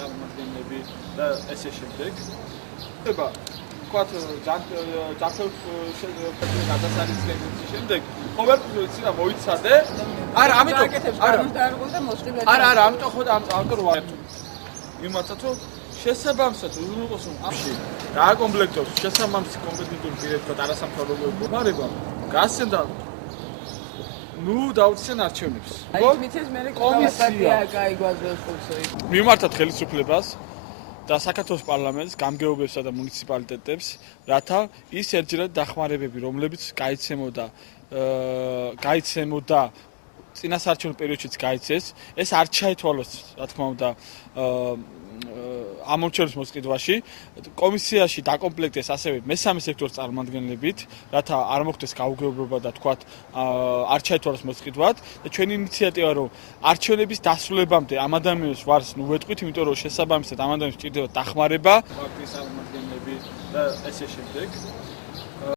წარმომადგენლები და ესე შემდეგ. ხდება ვთქვათ ჯანმრთელობის გადასარიცხების შემდეგ ყოველწლიურად ცინა მოიცადე. არა, ამიტომ არა, ამიტომ ხო და ამიტომ ვარ. იმათაც რომ შესაბამისად უზრუნველყოფს ამში დააკომპლექტოს შესაბამისი კომპეტენტური პირებთან არასამთავრობო მდგომარეობამ გასცემდა დაუწესენ არჩევნებს. კომისია გაიგვაძლევს ხუთი. მიმართავთ ხელისუფლებას და საქართველოს პარლამენტს, გამგეობებსა და მუნიციპალიტეტებს, რათა ის ერთჯერად დახმარებები, რომლებიც გაიცემოდა წინასაარჩევნო პერიოდშიც გაიცეს, ეს არ ჩაითვალოს, რა თქმა უნდა, ამორჩევნების მოსყიდვაში. კომისიაში დაკომპლექტეს ასევე მესამე სექტორის წარმომადგენლებით, რათა არ მოხდეს გაუგებრობა და თქვათ არ ჩაითვალოს მოსყიდვად და ჩვენი ინიციატივა რომ არჩევნების დასრულებამდე ამ ადამიანებს ვარს ვეტყვით, იმიტომ რომ შესაბამისად ამ ადამიანებს ჭირდება დახმარება, პარტიის წარმომადგენლები და ესე შემდეგ.